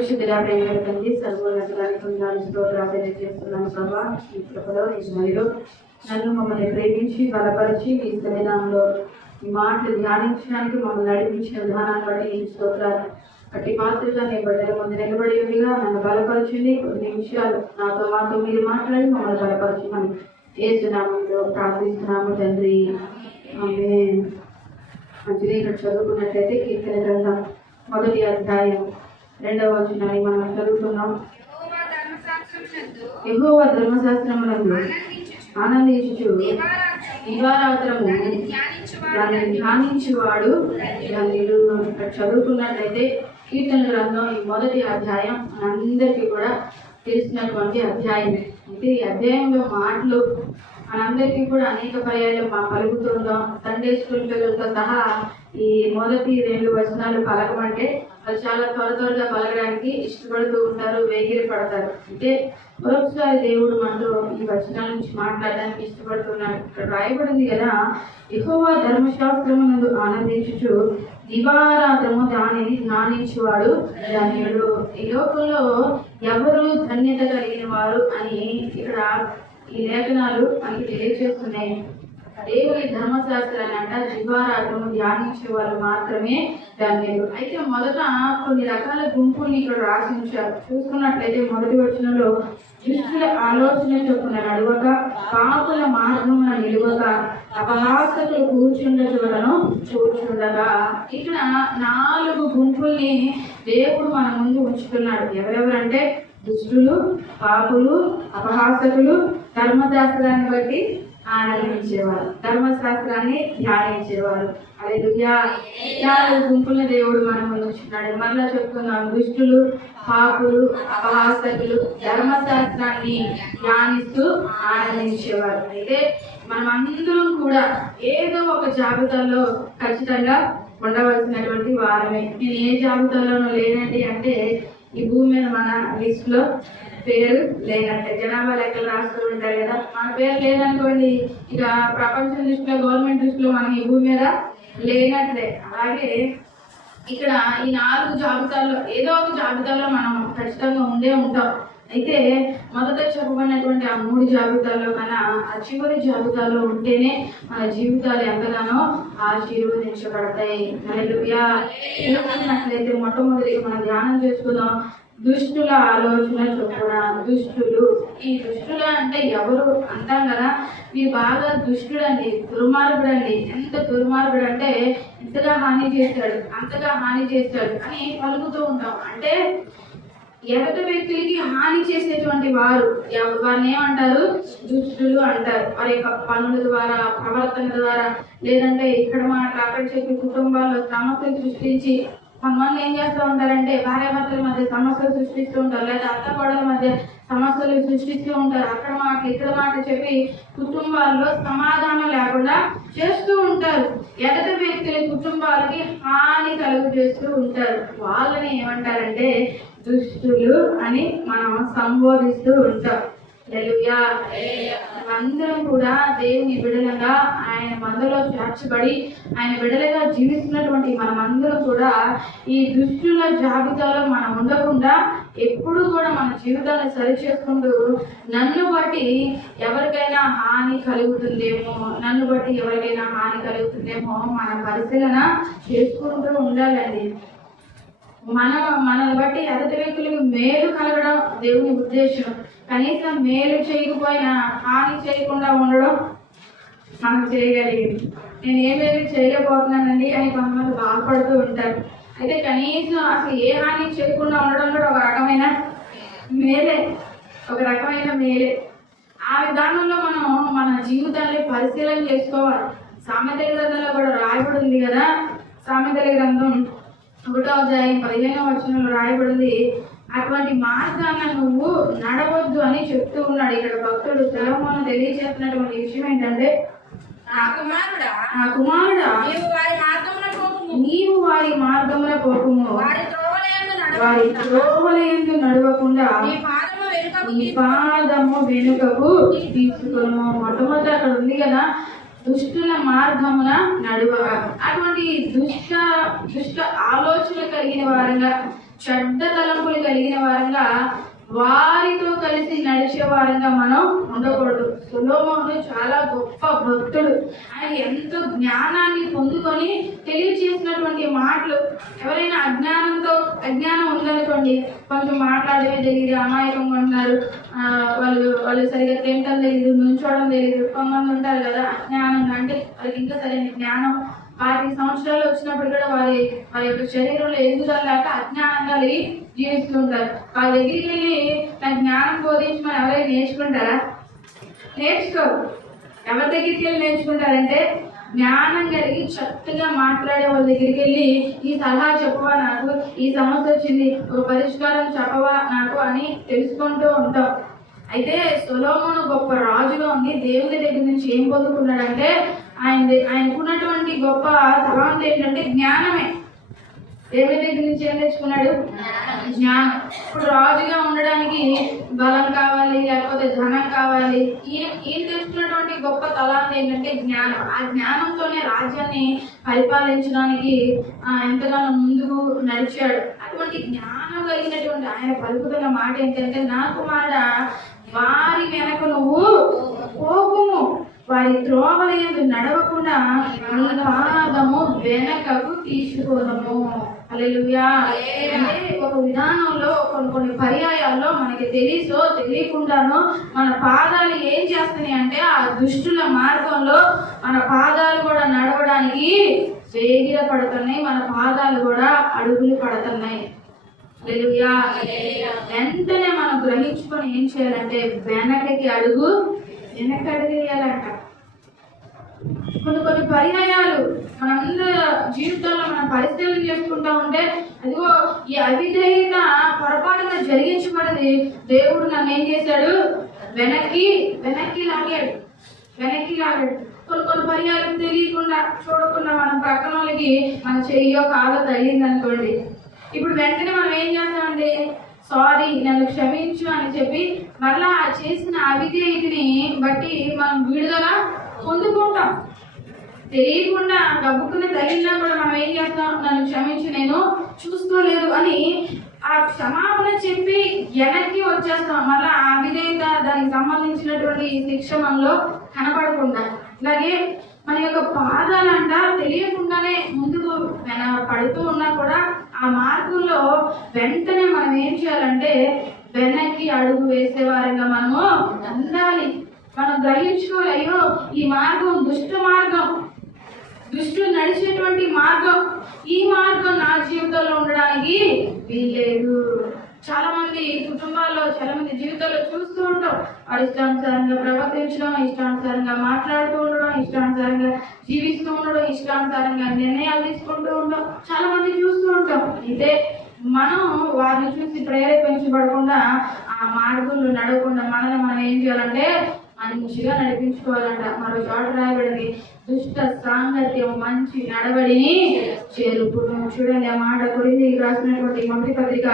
పరిశుద్ధుల ప్రేమ తండ్రి సర్వోన్నతానికి వందనాలు స్తోత్రాలు తెలియజేస్తున్నాను ప్రభా. ఈ కృపలో ఈ సమయంలో నన్ను మమ్మల్ని ప్రేమించి బలపరిచి ఈ సన్నిధానంలో ఈ మాటలు ధ్యానించడానికి మమ్మల్ని నడిపించిన విధానాన్ని బట్టి ఈ స్తోత్రాలు. అట్టి మాత్రగా నేను బిడ్డల ముందు నిలబడి ఉండిగా నన్ను బలపరచండి. కొన్ని నిమిషాలు మాతో మీరు మాట్లాడి మమ్మల్ని బలపరచమని యేసునామంలో ప్రార్థిస్తున్నాము తండ్రి. ఆమేన్. మంచిది. ఇక్కడ చదువుకున్నట్లయితే కీర్తన గ్రంథం 1వ అధ్యాయం 2వ వచనాన్ని మనం చదువుతున్నాం. యెహోవా ధర్మశాస్త్రమునందు ఆనందించుచు దివారాత్రము దాన్ని ధ్యానించువాడు ధన్యుడు. ఇక్కడ చదువుకున్నట్లయితే కీర్తన గ్రంథం ఈ 1వ అధ్యాయం మనందరికీ కూడా తెలిసినటువంటి అధ్యాయం. అయితే ఈ అధ్యాయంలో మాటలు మనందరికీ కూడా అనేక పర్యాలు పలుకుతుంటాం. సండే స్కూల్ పిల్లలతో సహా ఈ మొదటి 2 వచనాలు పలకమంటే వాళ్ళు చాలా త్వరగా పలకడానికి ఇష్టపడుతూ ఉంటారు, వేగిరి పడతారు. అంటే మరొకసారి దేవుడు మనతో ఈ వచనాల నుంచి మాట్లాడడానికి ఇష్టపడుతున్నాడు. ఇక్కడ రాయబడింది కదా, యెహోవా ధర్మశాస్త్రమునందు ఆనందించుచు దివారాత్రము దానిని ధ్యానించువాడు ధన్యుడు. ఈ లోకంలో ఎవరు ధన్యత కలిగిన వారు అని ఇక్కడ ఈ లేఖనాలు మనకి తెలియజేస్తున్నాయి. దేవుని ధర్మశాస్త్రాన్ని అంట దివారాత్రము ధ్యానించే వాళ్ళు మాత్రమే ధన్యులు. అయితే మొదట కొన్ని రకాల గుంపుల్ని ఇక్కడ రాసి ఉంచారు. చూసుకున్నట్లయితే మొదటి వచనంలో దుష్టుల ఆలోచన చొప్పున నడవక, పాపుల మార్గమున నిలువక, అపహాసకులు కూర్చుండ చోటను కూర్చుండగా. ఇక్కడ 4 గుంపుల్ని దేవుడు మన ముందు ఉంచుతున్నాడు. ఎవరెవరంటే దుష్టులు, పాపులు, అపహాసకులు, ధర్మశాస్త్రాన్ని బట్టి ఆనందించేవారు, ధర్మశాస్త్రాన్ని ధ్యానించేవారు. హల్లెలూయా. 4 గుంపుల దేవుడు మనం ముందు ఉంచుతున్నాడు. మరలా చెప్తున్నాం, దుష్టులు, పాపులు, అపహాసకులు, ధర్మశాస్త్రాన్ని ధ్యానిస్తూ ఆనందించేవారు. అయితే మనం అందరం కూడా ఏదో ఒక జాబితాలో ఖచ్చితంగా ఉండవలసినటువంటి వారమే. నేను ఏ జాబితాలోనూ లేనండి అంటే ఈ భూమి మీద మన లిస్ట్ లో పేరు లేనట్టే. జనాభా లెక్కలు రాస్తూ ఉంటారు కదా, మన పేరు లేదనుకోండి, ఇక ప్రపంచం దృష్టిలో, గవర్నమెంట్ దృష్టిలో మనం ఈ భూమి మీద లేనట్లే. అలాగే ఇక్కడ ఈ 4 జాబితాల్లో ఏదో ఒక జాబితాలో మనం ఖచ్చితంగా ఉండే ఉంటాం. అయితే మొదట చెప్పబడినటువంటి ఆ 3 జాబితాల్లో కన్నా ఆ చివరి జాబితాలో ఉంటేనే మన జీవితాలు ఎంతగానో ఆశీర్వదించబడతాయి. హల్లెలూయా. చూసుకున్నట్లయితే మొట్టమొదటిగా మనం ధ్యానం చేసుకుందాం. దుష్టుల ఆలోచన చొప్పున. దుష్టులు, ఈ దుష్టులు అంటే ఎవరు అంటాం కదా, వీరు బాగా దుష్టుడండి, దుర్మార్గుడండి. ఎంత దుర్మార్గుడు అంటే ఇంతగా హాని చేస్తాడు, అంతగా హాని చేస్తాడు అని పలుకుతూ ఉంటాం. అంటే ఎదుటి వ్యక్తులకి హాని చేసేటువంటి వారు వారిని ఏమంటారు? దుష్టులు అంటారు. వారి యొక్క పనుల ద్వారా, ప్రవర్తన ద్వారా, లేదంటే ఇక్కడ మాట అక్కడ చెప్పి కుటుంబాల్లో సమస్యలు సృష్టించి, కొంతమంది ఏం చేస్తూ ఉంటారంటే భార్యాభర్తల మధ్య సమస్యలు సృష్టిస్తూ ఉంటారు, లేదా అత్త కోడల మధ్య సమస్యలు సృష్టిస్తూ ఉంటారు. అక్కడ మాట ఇక్కడ మాట చెప్పి కుటుంబాల్లో సమాధానం లేకుండా చేస్తూ ఉంటారు. ఎదుటి వ్యక్తుల కుటుంబాలకి హాని కలుగు చేస్తూ ఉంటారు. వాళ్ళని ఏమంటారంటే దుష్టులు అని మనం సంబోధిస్తూ ఉంటాం. హల్లెలూయా. అందరం కూడా దేవుని బిడ్డలుగా ఆయన మందలో చేర్చబడి ఆయన బిడ్డలుగా జీవిస్తున్నటువంటి మనమందరం కూడా ఈ దుష్టుల జాబితాలో మనం ఉండకుండా ఎప్పుడూ కూడా మన జీవితాన్ని సరి చేసుకుంటూ నన్ను బట్టి ఎవరికైనా హాని కలుగుతుందేమో, మనం పరిశీలన చేసుకుంటూ ఉండాలండి. మనల్ని బట్టి ఎదుటి వ్యక్తులకు మేలు కలగడం దేవుని ఉద్దేశం. కనీసం మేలు చేయకపోయినా హాని చేయకుండా ఉండడం మనం చేయగలిగింది. నేను ఏమేమి చేయలేకపోతున్నానండి అని కొంతమంది బాధపడుతూ ఉంటారు. అయితే కనీసం అసలు ఏ హాని చేయకుండా ఉండడం కూడా ఒక రకమైన మేలే. ఆ విధానంలో మనం మన జీవితాన్ని పరిశీలన చేసుకోవాలి. సామెతల గ్రంథంలో కూడా రాయబడింది కదా, సామెతల గ్రంథం 1వ అధ్యాయం 15వ వచనంలో రాయబడింది, అటువంటి మార్గాన్ని నువ్వు నడవద్దు అని చెప్తూ ఉన్నాడు. ఇక్కడ భక్తుడు సొలొమోను తెలియజేస్తున్నటువంటి విషయం ఏంటంటే, నా కుమారుడా నీవు వారి మార్గమున పోకుము, వారి త్రోవలయందు నడవకుండా నీ పాదము వెనుకకు తీసుకును. మొట్టమొదటి అక్కడ ఉంది కదా, దుష్టుల మార్గమున నడువగా. అటువంటి దుష్ట ఆలోచన కలిగిన వారంగా, చెడ్డ తలంపులు కలిగిన వారంగా, వారితో కలిసి నడిచే వారంగా మనం ఉండకూడదు. సొలొమోను చాలా గొప్ప భక్తుడు. ఆయన ఎంతో జ్ఞానాన్ని పొందుకొని తెలియచేసినటువంటి మాటలు. ఎవరైనా అజ్ఞానం ఉందనుకోండి, కొంచెం మాట్లాడమే తెలియదు, అమాయకంగా ఉంటున్నారు, వాళ్ళు సరిగ్గా తింటం తెలియదు, నుంచోవడం తెలియదు. కొంతమంది ఉంటారు కదా అజ్ఞానంగా, అంటే వాళ్ళకి ఇంకా సరైన జ్ఞానం 5 సంవత్సరాలు వచ్చినప్పుడు కూడా వారి యొక్క శరీరంలో ఎదుగుదల లేక అజ్ఞానంగా జీవిస్తుంటారు. వాళ్ళ దగ్గరికి వెళ్ళి నాకు జ్ఞానం బోధించమని ఎవరైనా నేర్చుకుంటారా? నేర్చుకోరు. ఎవరి దగ్గరికి వెళ్ళి నేర్చుకుంటారంటే జ్ఞానం కలిగి చక్కగా మాట్లాడే వాళ్ళ దగ్గరికి వెళ్ళి ఈ సలహా చెప్పవా నాకు, ఈ సమస్య వచ్చింది, ఒక పరిష్కారం చెప్పవా నాకు అని తెలుసుకుంటూ ఉంటాం. అయితే సొలొమోను గొప్ప రాజుగా ఉంది. దేవుని దగ్గర నుంచి ఏం పొందుకున్నాడంటే ఆయనకున్నటువంటి గొప్ప తలాంత్ ఏంటంటే జ్ఞానమే. దేవుని దగ్గర నుంచి ఏం తెచ్చుకున్నాడు? జ్ఞానం. ఇప్పుడు రాజుగా ఉండడానికి బలం కావాలి, లేకపోతే ధనం కావాలి. ఈయన తెచ్చుకున్నటువంటి గొప్ప తలాంత్ ఏంటంటే జ్ఞానం. ఆ జ్ఞానంతోనే రాజ్యాన్ని పరిపాలించడానికి ఎంతగానో ముందుకు నడిచాడు. అటువంటి జ్ఞానం కలిగినటువంటి ఆయన పలుకుతున్న మాట ఏంటంటే, నా కుమారుడా, వారి వెనక నువ్వు పోకుము, వారి త్రోవల యందు నడవకుండా నీ పాదము వెనకకు తీసుకోదము. హల్లెలూయా. అంటే ఒక విధానంలో కొన్ని పర్యాయాల్లో మనకి తెలియకుండానో మన పాదాలు ఏం చేస్తున్నాయి అంటే ఆ దుష్టుల మార్గంలో మన పాదాలు కూడా నడవడానికి వేగిర పడుతున్నాయి, మన పాదాలు కూడా అడుగులు పడుతున్నాయి. హల్లెలూయా. వెంటనే మనం గ్రహించుకొని ఏం చేయాలంటే వెనక్కి అడుగు వేయాలంట. కొన్ని పర్యాయాలు మనందరూ జీవితంలో మనం పరిశీలన చేసుకుంటా ఉంటే, అదిగో ఈ అవిధేయత పొరపాటుగా జరిగించబడింది, దేవుడు నన్ను ఏం చేశాడు? వెనక్కి లాగాడు. కొన్ని పర్యాలు తెలియకుండా చూడకుండా మనం పక్కన వాళ్ళకి మన చెయ్యో కాలో తగిలింది అనుకోండి, ఇప్పుడు వెంటనే మనం ఏం చేస్తామండి? సారీ, నన్ను క్షమించు అని చెప్పి మళ్ళా చేసిన అవిధేయతని బట్టి మనం విడుదల పొందుకుంటాం. తెలియకుండా గబ్బుకుని తగిలినా కూడా మనం ఏం చేస్తాం? నన్ను క్షమించి, నేను చూసుకోలేదు అని ఆ క్షమాపణ చెప్పి వెనక్కి వచ్చేస్తాం. మళ్ళీ ఆ విధేయత, దానికి సంబంధించినటువంటి శిక్ష మనలో కనపడకుండా. అలాగే మన యొక్క పాదాలంట తెలియకుండానే ముందుకు పడుతూ ఉన్నా కూడా ఆ మార్గంలో వెంటనే మనం ఏం చేయాలంటే వెనక్కి అడుగు వేసేవారంగా మనము ఉండాలి. మనం గ్రహించుకోవాలి, అయ్యో ఈ మార్గం దుష్ట మార్గం, దుష్టులు నడిచేటువంటి మార్గం, ఈ మార్గం నా జీవితంలో ఉండడానికి వీల్లేదు. చాలా మంది కుటుంబాల్లో, చాలా మంది జీవితాల్లో చూస్తూ ఉంటాం. వారు ఇష్టానుసారంగా ప్రవర్తించడం, ఇష్టానుసారంగా మాట్లాడుతూ ఉండడం, ఇష్టానుసారంగా జీవిస్తూ ఉండడం, ఇష్టానుసారంగా నిర్ణయాలు తీసుకుంటూ ఉండడం చాలా మంది చూస్తూ ఉంటాం. అయితే మనం వారిని చూసి ప్రేరేపించబడకుండా ఆ మార్గంలో నడవకుండా మనం ఏం చేయాలంటే మంచిగా నడిపించుకోవాలంట. మరో చోట రాయబడింది, దుష్ట సాంగత్యం మంచి నడవడిని చేరుకును. చూడండి ఆ మాట. కొరింథీయులకు రాసినటువంటి మొదటి పత్రిక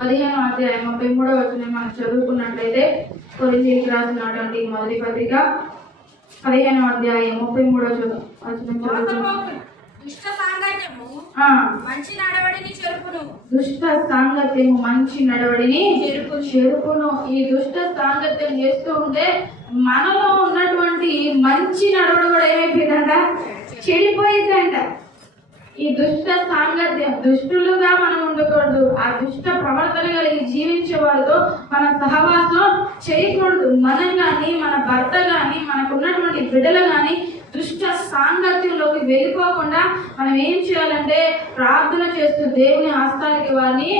15వ అధ్యాయం 33వ వచనం మనం చదువుకున్నట్లయితే, కొరింథీయులకు రాసినటువంటి మొదటి పత్రిక 15వ అధ్యాయం 33వ వచనం చదువుకున్నాం. దుష్ట సాంగత్యము మంచి నడవడిని చెరుపును. ఈ దుష్ట సాంగత్యం చేస్తూ ఉంటే మనలో ఉన్నటువంటి మంచి నడవడి కూడా ఏమైపోయిందంట? చెడిపోయిందంట. ఈ దుష్ట సాంగత్యం, దుష్టులుగా మనం ఉండకూడదు. ఆ దుష్ట ప్రవర్తన కలిగి జీవించే వారితో మన సహవాసం చేయకూడదు. మనం కానీ, మన భర్త కానీ, మనకున్నటువంటి బిడ్డలు కానీ దుష్ట సాంగత్యంలోకి వెళ్ళిపోకుండా మనం ఏం చేయాలంటే ప్రార్థన చేస్తూ దేవుని హస్తానికి వారిని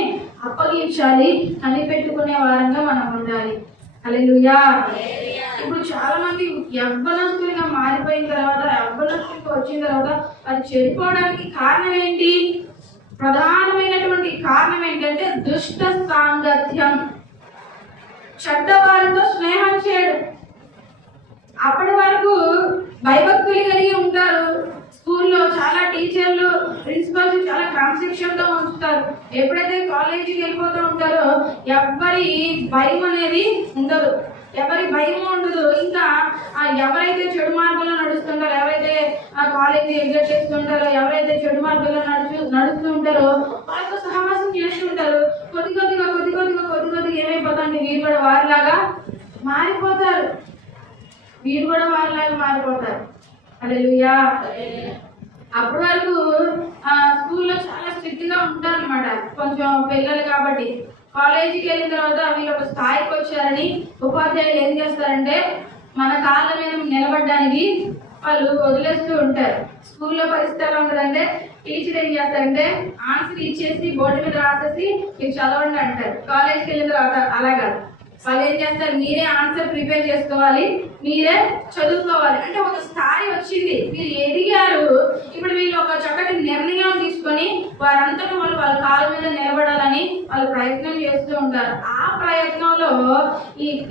అప్పగించాలి, కనిపెట్టుకునే వారంగా మనం ఉండాలి. హల్లెలూయా. ఇప్పుడు చాలా మంది యవ్వనస్తులుగా మారిపోయిన తర్వాత, యవ్వనస్తులకు వచ్చిన తర్వాత అది చెడిపోవడానికి కారణం ఏంటి? ప్రధానమైనటువంటి కారణం ఏంటంటే దుష్ట సాంగత్యం. చెడ్డవారితో స్నేహం చేయడం. అప్పటి వరకు భయభక్తులు కలిగి ఉంటారు, స్కూల్లో చాలా టీచర్లు, ప్రిన్సిపల్స్ చాలా క్రమశిక్షణతో ఉంచుతారు. ఎప్పుడైతే కాలేజీకి వెళ్ళిపోతూ ఉంటారో ఎవరి భయం అనేది ఉండదు, ఎవరి భయం ఉండదు. ఇంకా ఎవరైతే చెడు మార్గంలో నడుస్తుంటారో, ఎవరైతే ఆ కాలేజీ ఎగ్జిట్ చేస్తుంటారో, ఎవరైతే చెడు మార్గంలో నడుస్తూ ఉంటారో వాళ్ళతో సహవాసం చేస్తుంటారు. కొద్ది కొద్దిగా ఏమైపోతాండి, వీరు కూడా వారిలాగా మారిపోతారు. హల్లెలూయా. అప్పటి వరకు స్కూల్లో చాలా స్ట్రిక్ట్ గా ఉంటారు అనమాట, కొంచెం పిల్లలు కాబట్టి. కాలేజీకి వెళ్ళిన తర్వాత వీళ్ళు ఒక స్థాయికి వచ్చారని ఉపాధ్యాయులు ఏం చేస్తారంటే మన కాళ్ళ మీద నిలబడడానికి వాళ్ళు వదిలేస్తూ ఉంటారు. స్కూల్లో పరిస్థితి ఎలా ఉంటుందంటే టీచర్ ఏం చేస్తారంటే ఆన్సర్ ఇచ్చేసి బోర్డు మీద రాసేసి మీరు చదవండి అంటారు. కాలేజీకి వెళ్ళిన తర్వాత అలాగా వాళ్ళు ఏం చేస్తారు, మీరే ఆన్సర్ ప్రిపేర్ చేసుకోవాలి, మీరే చదువుకోవాలి. అంటే ఒక స్థాయి వచ్చింది, మీరు ఎదిగారు. ఇప్పుడు వీళ్ళు ఒక చక్కటి నిర్ణయం తీసుకొని వారంతటా వాళ్ళ కాళ్ళ మీద నిలబడాలని వాళ్ళు ప్రయత్నం చేస్తూ ఉంటారు. ఆ ప్రయత్నంలో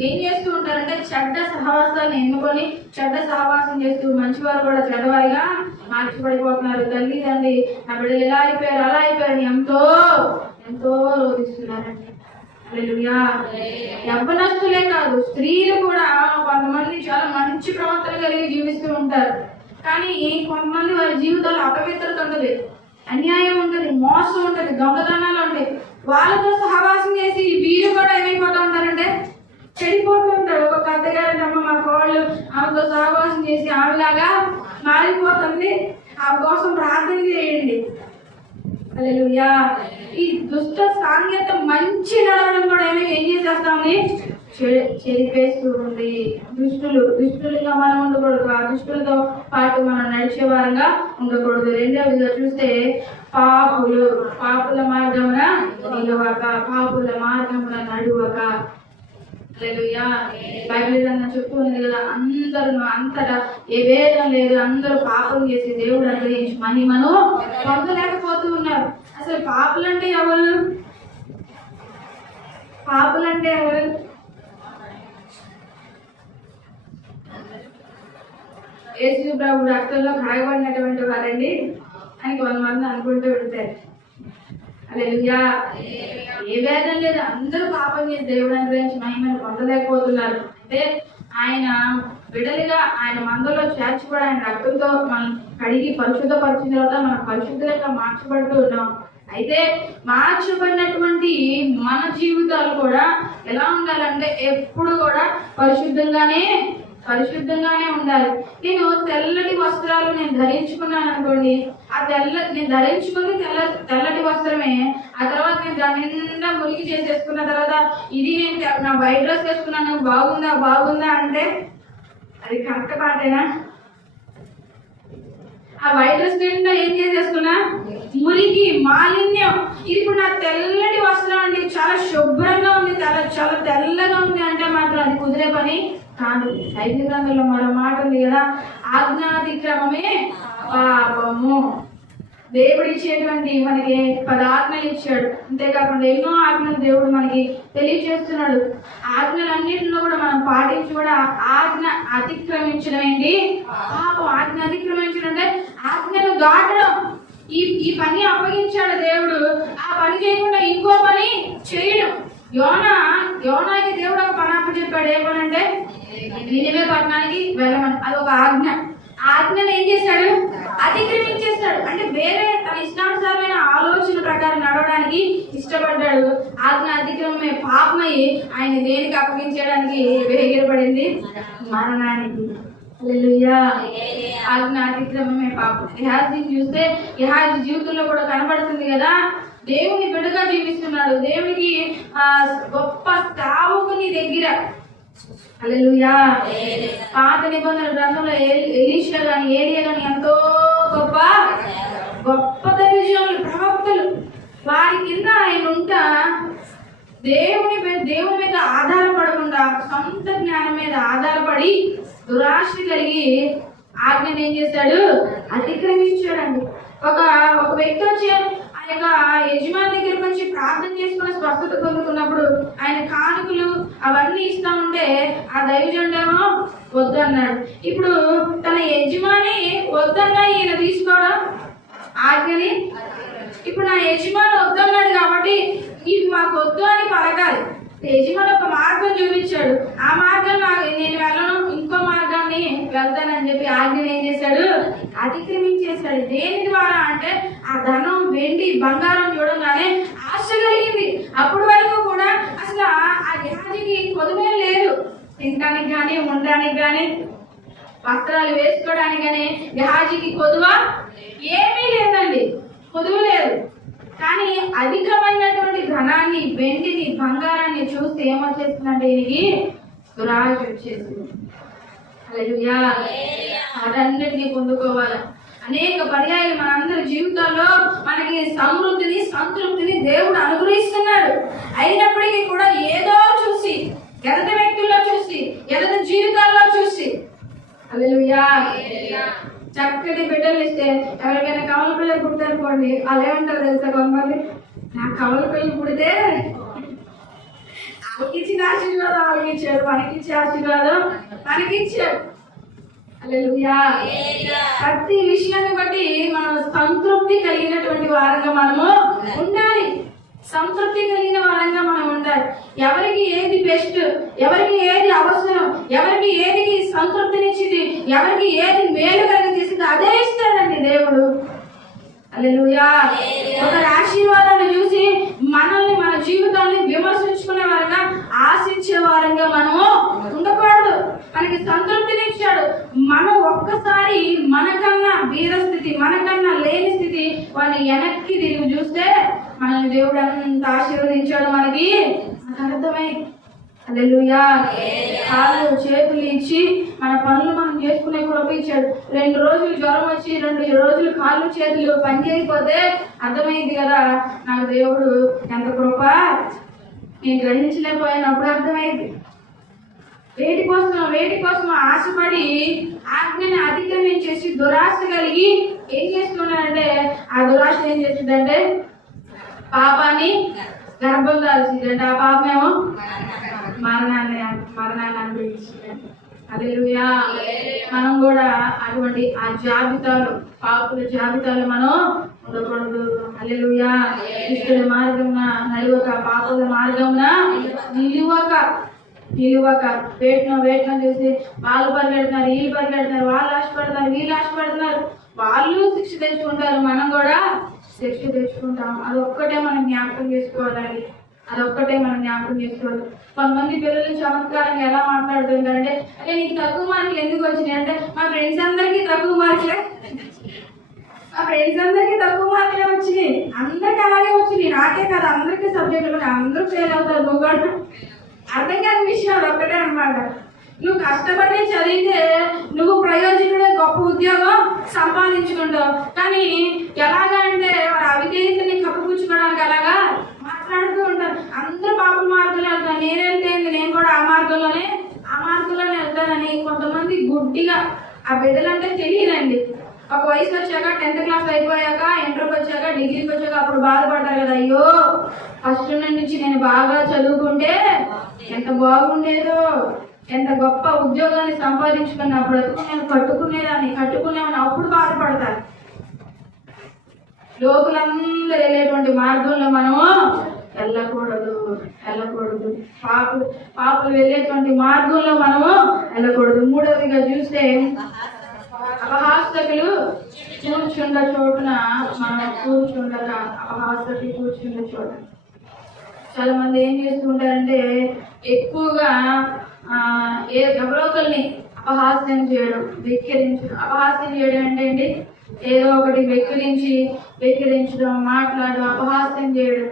ఏం చేస్తూ ఉంటారంటే చెడ్డ సహవాసాలను ఎన్నుకొని చెడ్డ సహవాసం చేస్తూ మంచివారు కూడా చెడ్డవారిగా మార్చిపడిపోతున్నారు. తల్లిదండ్రి నా బిడ్డలు ఎలా అయిపోయారు అలా అయిపోయారు ఎంతో ఎంతో రోధిస్తున్నారండి. హల్లెలూయా. యవ్వనస్తులే కాదు, స్త్రీలు కూడా కొంతమంది చాలా మంచి ప్రవర్తన కలిగి జీవిస్తూ ఉంటారు. కానీ కొంతమంది వారి జీవితాల్లో అపవిత్రత ఉంటుంది, అన్యాయం ఉంటుంది, మోసం ఉంటుంది, దొంగతనాలు ఉంటాయి. వాళ్ళతో సహవాసం చేసి వీరు కూడా ఏమైపోతూ ఉంటారంటే చెడిపోతూ ఉంటారు. ఒక అత్తగారి అమ్మ మా కోళ్ళు ఆమెతో సహవాసం చేసి ఆమెలాగా మారిపోతుంది. ఆమె కోసం ప్రార్థన చేయండి. హల్లెలూయా. ఈ దుష్ట సాంగత్య మంచి నడవడం కూడా ఏం చేసేస్తామని చెరిపేస్తూ ఉంది. దుష్టులుగా మనం ఉండకూడదు, ఆ దుష్టులతో పాటు మనం నడిచే వారంగా ఉండకూడదు. రెండవదిగా చూస్తే పాపుల మార్గమున నిలవక, పాపుల మార్గమున నడువక. హల్లెలూయా. బైబిల్ గ్రంథం చెప్తూ ఉంది కదా, అందరూ అంతటా ఏ భేదం లేదు, అందరూ పాపం చేసి దేవుడు అనుగ్రహించి మహిమను పొందలేకపోతూ ఉన్నారు. అసలు పాపులంటే ఎవరు? యేసు ప్రభు రక్తంలో కడగబడినటువంటి వారండి అని కొంతమంది అనుకుంటూ ఉంటారు. హల్లెలూయా. ఏ భేదం లేదు, అందరూ పాపం చేసి దేవుడు అనుగ్రహించి మహిమను పొందలేకపోతున్నారు. అంటే ఆయన విడలిగా ఆయన మందలో చేర్చబడి ఆయన రక్తంతో మనం కడిగి పరిశుద్ధపరిచిన తర్వాత మనం పరిశుద్ధంగా మార్చబడుతూ ఉన్నాం. అయితే మార్చబడినటువంటి మన జీవితాలు కూడా ఎలా ఉండాలంటే ఎప్పుడు కూడా పరిశుద్ధంగానే ఉండాలి. నేను తెల్లటి వస్త్రాలు నేను ధరించుకున్నాను అనుకోండి, నేను ధరించుకుని తెల్లటి వస్త్రమే, ఆ తర్వాత నేను దాని నిండా మురిగి చేసేసుకున్న తర్వాత ఇది నేను నా వైట్ డ్రెస్ వేసుకున్నాను బాగుందా అంటే అది కరెక్ట్ పాటేనా? ఆ వైట్ డ్రెస్ నిండా ఏం చేసేసుకున్నా మురికి మాలిన్యం. ఇప్పుడు నా తెల్లటి వస్త్రం అండి చాలా శుభ్రంగా ఉంది, చాలా తెల్లగా ఉంది అంటే మాత్రం అది కుదిరే పని కాదు. బైబిల్ గ్రంథంలో మరో మాట ఉంది కదా, ఆజ్ఞాతిక్రమమే పాపము. దేవుడు ఇచ్చేటువంటి మనకి 10 ఆజ్ఞలు ఇచ్చాడు, అంతేకాకుండా ఎన్నో ఆజ్ఞలు దేవుడు మనకి తెలియజేస్తున్నాడు. ఆజ్ఞలన్నింటిలో కూడా మనం పాటించి కూడా ఆజ్ఞ అతిక్రమించడం ఏంటి పాపం. ఆజ్ఞ అతిక్రమించడం అంటే ఆజ్ఞను దాటడం. ఈ పని అప్పగించాడు దేవుడు, ఆ పని చేయకుండా ఇంకో పని చేయడం. యోనాకి దేవుడు ఒక పని అప్పచెప్పాడు. ఏ పని అంటే నినివే పట్టణానికి వెళ్ళమని. అది ఒక ఆజ్ఞ. ఆజ్ఞను ఏం చేశాడు? అతిక్రమించేస్తాడు. అంటే వేరే తన ఇష్టానుసారమైన ఆలోచన ప్రకారం నడవడానికి ఇష్టపడ్డాడు. ఆజ్ఞ అతిక్రమమే పాపమై ఆయన దేనికి అప్పగించడానికి వేగిరపడింది? మరణానికి. హల్లెలూయా. ఆజ్ఞ అతిక్రమమే పాపం. గెహాజీ చూస్తే గెహాజీ జీవితంలో కూడా కనబడుతుంది కదా, దేవుని బిడ్డగా జీవిస్తున్నాడు, దేవునికి గొప్ప సేవకుని దగ్గర. హల్లెలూయా. పాత నిబంధన గ్రంథంలో ఎలీషా గాని ఏలియా గాని ఎంతో గొప్ప దైవజనులు, ప్రవక్తలు. వారి కింద ఆయన ఉంటా దేవుని మీద ఆధారపడకుండా సొంత జ్ఞానం మీద ఆధారపడి దురాశ కలిగి ఆజ్ఞను ఏం చేశాడు? అతిక్రమించాడండి. ఒక వ్యక్తి వచ్చి యొక్క యజమాని దగ్గరికి వచ్చి ప్రార్థన చేసుకుని స్వస్థత పొందుకున్నప్పుడు ఆయన కానుకలు అవన్నీ ఇస్తా ఉంటే ఆ దైవజనుడేమో వద్దు అన్నాడు. ఇప్పుడు తన యజమాని వద్దన్నా ఈయన తీసుకోవడం ఆజ్ఞని. ఇప్పుడు నా యజమాని వద్దన్నాడు కాబట్టి ఇది మాకు వద్దు అని పలకాలి. యజమాని ఒక మార్గం చూపించాడు, ఆ మార్గం నేను వెళ్ళను, ఇంకో మార్గాన్ని వెళ్తానని చెప్పి ఆజ్ఞను ఏం చేశాడు, అతిక్రమించేశాడు. దేని ద్వారా అంటే ఆ ధనం, వెండి, బంగారం చూడగానే ఆశ కలిగింది. అప్పటి వరకు కూడా అసలు ఆ గెహాజీకి కొదువే లేదు, తినడానికి కానీ, ఉండడానికి కానీ, వస్త్రాలు వేసుకోవడానికి కానీ గెహాజీకి కొదువ ఏమీ లేదండి, కొదువు లేదు. కానీ అధికమైనటువంటి ధనాన్ని, వెండిని, బంగారాన్ని చూస్తే ఏమొచ్చేస్తుందంటే ఈయనకి దురాశ వచ్చేసింది. హల్లెలూయా. వాటన్నిటినీ పొందుకోవాలి. అనేక పర్యాయాలు మనందరి జీవితాల్లో మనకి సమృద్ధిని, సంతృప్తిని దేవుడు అనుగ్రహిస్తున్నాడు. అయినప్పటికీ కూడా ఏదో చూసి, ఎదటి వ్యక్తుల్లో చూసి, ఎదటి జీవితాల్లో చూసి, హల్లెలూయా, చక్కటి బిడ్డలు ఇస్తే ఎవరికైనా కవల పిల్లలు పుడతారనుకోండి, వాళ్ళు ఏమంటారు తెలుసా, కొంతమంది నాకు కవల పిల్లలు పుడితే వాళ్ళకిచ్చిన ఆశీర్వాదం వాళ్ళకి ఇచ్చాడు, మనకిచ్చే ఆశీర్వాదం మనకిచ్చాడు. హల్లెలూయా. ప్రతి విషయాన్ని బట్టి మనం సంతృప్తి కలిగినటువంటి వారంగా మనము ఉండాలి. సంతృప్తి కలిగిన వారంగా మనం ఉండాలి. ఎవరికి ఏది బెస్ట్, ఎవరికి ఏది అవసరం, ఎవరికి ఏది సంతృప్తినిచ్చింది, ఎవరికి ఏది మేలు కలిగించింది అదే ఇస్తాడండి దేవుడు. హల్లెలూయా. ఒకరి ఆశీర్వాదాన్ని చూసి మనల్ని, మన జీవితాన్ని విమర్శించుకునే వారంగా, ఆశించే వారంగా మనము ఉండకూడదు. మనకి సంతృప్తినిచ్చాడు. మనం ఒక్కసారి మనకన్నా బీద స్థితి, మనకన్నా లేని స్థితి వాడిని వెనక్కి తిరిగి చూస్తే మనల్ని దేవుడు ఎంత ఆశీర్వదించాడు మనకి అర్థమైంది. హల్లెలూయా. కాళ్ళు చేతులు ఇచ్చి మన పనులు మనం చేసుకునే కృప ఇచ్చాడు. 2 రోజులు జ్వరం వచ్చి 2 రోజులు కాళ్ళు చేతులు పని చేయకపోతే అర్థమైంది కదా నాకు దేవుడు ఎంత కృప, నేను గ్రహించలేకపోయినప్పుడు అర్థమైంది. వేటి కోసం ఆశపడి ఆజ్ఞని అతిక్రమించేసి దురాశ కలిగి ఏం చేస్తున్నాడంటే, ఆ దురాశ ఏం చేస్తుందంటే పాపాన్ని గర్భం దాల్చిందంటే, ఆ పాపమేమో మరణాన్ని అనుభవించింది. హల్లెలూయా. మనం కూడా అటువంటి ఆ జాబితాలు, పాపుల జాబితాలు మనం ఉండకూడదు. హల్లెలూయా. దుష్టుల మార్గమున నడివక, పాపుల మార్గమున నిలువక వేటను చూసి వాళ్ళు పరిగెడుతున్నారు, వీళ్ళు పరిగెడుతున్నారు, వాళ్ళు ఆశపడుతున్నారు, వీళ్ళు ఆశపడుతున్నారు, వాళ్ళు శిక్ష తెచ్చుకుంటారు, మనం కూడా శిక్ష తెచ్చుకుంటాం. అదొక్కటే మనం జ్ఞాపకం చేసుకోవాలండి. కొంతమంది పిల్లలు చమత్కారంగా ఎలా మాట్లాడుతుంటారంటే, అంటే నీకు తక్కువ మార్కులు ఎందుకు వచ్చినాయి అంటే, మా ఫ్రెండ్స్ అందరికీ తక్కువ మార్కులే వచ్చినాయి, అందరికి అలాగే వచ్చినాయి, నాకే కదా, అందరికీ సబ్జెక్టులు అందరూ ఫెయిల్ అవుతారు. నువ్వు కూడా అర్థం కాని విషయాలు ఒక్కటే అన్నమాట. నువ్వు కష్టపడి చదివితే నువ్వు ప్రయోజకుడే, గొప్ప ఉద్యోగం సంపాదించుకుంటావు. కానీ ఎలాగా అంటే వాడు అవిధేయతని కప్పుపుచ్చుకోవడానికి అలాగా మాట్లాడుతూ ఉంటారు. అందరూ పాప మార్గంలో వెళ్తాను, నేనెళ్తే నేను కూడా ఆ మార్గంలోనే వెళ్తానని కొంతమంది గుడ్డిగా, ఆ బిడ్డలంటే తెలియదండి. ఒక వయసు వచ్చాక 10th క్లాస్ అయిపోయాక, ఇంటర్కి వచ్చాక, డిగ్రీకి వచ్చాక అప్పుడు బాధపడతారు కదా, అయ్యో ఫస్ట్ నుంచి నేను బాగా చదువుకుంటే ఎంత బాగుండేదో, ఎంత గొప్ప ఉద్యోగాన్ని సంపాదించుకున్నప్పుడు నేను కట్టుకునేవాడిని అప్పుడు బాధపడతారు. లోకులందరూ వెళ్ళేటువంటి మార్గంలో మనము వెళ్ళకూడదు. పాపులు వెళ్ళేటువంటి మార్గంలో మనము వెళ్ళకూడదు. 3వదిగా చూస్తే అపహాసకులు కూర్చుండ చోటున మనం కూర్చుండక, అపహాసకులు కూర్చుండ చోట. చాలా మంది ఏం చేస్తుంటారంటే ఎక్కువగా ఎవరో ఒకరిని అపహాస్యం చేయడం, అపహాస్యం చేయడం అంటే ఏంటి, ఏదో ఒకటి వెక్కిరించడం, మాట్లాడడం, అపహాస్యం చేయడం.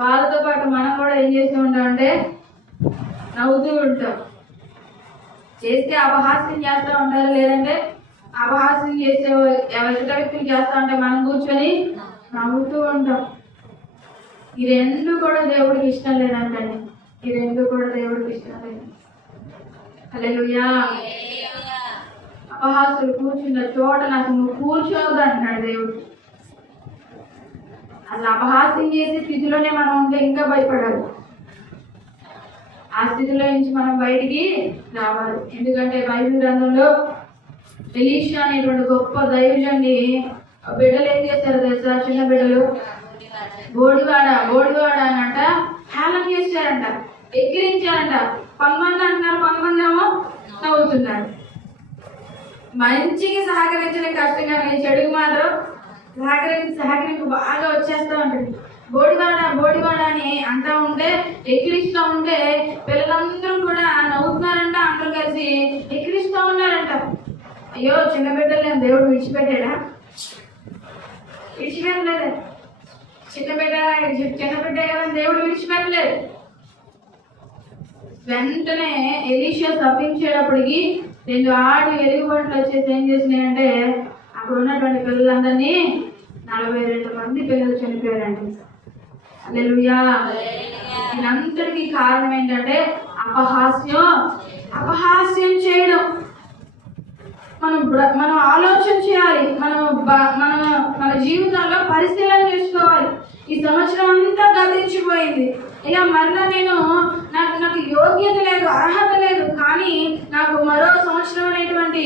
వాళ్ళతో పాటు మనం కూడా ఏం చేస్తూ ఉంటామంటే నవ్వుతూ ఉంటాం. చేస్తే అపహాస్యం చేస్తూ ఉంటారు, లేదంటే అపహాస్యం చేసే ఎదుట వ్యక్తులు చేస్తూ ఉంటే మనం కూర్చొని నవ్వుతూ ఉంటాం. ఈ 2 కూడా దేవుడికి ఇష్టం లేదంటండి. హల్లెలూయా. అపహాసులు కూర్చున్న చోట నాకు నువ్వు కూర్చోవద్దు అంటున్నాడు దేవుడు. అసలు అపహాస్యం చేసే స్థితిలోనే మనం ఉంటే ఇంకా భయపడాలి. ఆ స్థితిలో నుంచి మనం బయటికి రావాలి. ఎందుకంటే బైబిల్ గ్రంథంలో ఎలీషా అనేటువంటి గొప్ప దైవజన్ని బిడ్డలు ఏం చేశారు తెలుసా? చిన్న బిడ్డలు బోడివాడ అని అంట హేళన చేశారంట, ఎక్కిరించారంట. కొంతమంది అంటున్నారు, కొంతమంది ఏమో నవ్వుతున్నారు. మంచికి సహకరించడం కష్టం కానీ చెడుకు మాత్రం సహకరింపు బాగా వచ్చేస్తూ ఉంటుంది. బోడివాడ అని అంటూ ఉంటే, ఎక్కిరిస్తూ ఉంటే పిల్లలందరూ కూడా నవ్వుతున్నారంట. అందరూ కలిసి ఎక్కిరిస్తూ ఉన్నారంట. అయ్యో చిన్న బిడ్డలు నేను దేవుడు విడిచిపెట్టాడా? విడిచిపెట్టలేదు. చిన్న బిడ్డ కదా దేవుడు విడిచిపెట్టలేదు. వెంటనే ఎలీషా తప్పించేటప్పటికి 2 ఆడి ఎలుగుబంట్లు వచ్చేసి ఏం చేసినాయంటే అక్కడ ఉన్నటువంటి పిల్లలందరినీ 42 మంది పిల్లలు చనిపోయారండి. హల్లెలూయా. దీనంతటికీ కారణం ఏంటంటే అపహాస్యం చేయడం. మనం ఆలోచన చేయాలి. మన జీవితంలో పరిశీలన చేసుకోవాలి. ఈ సంవత్సరం అంతా గతించిపోయింది. ఇక మరలా నాకు యోగ్యత లేదు, అర్హత లేదు, కానీ నాకు మరో సంవత్సరం అనేటువంటి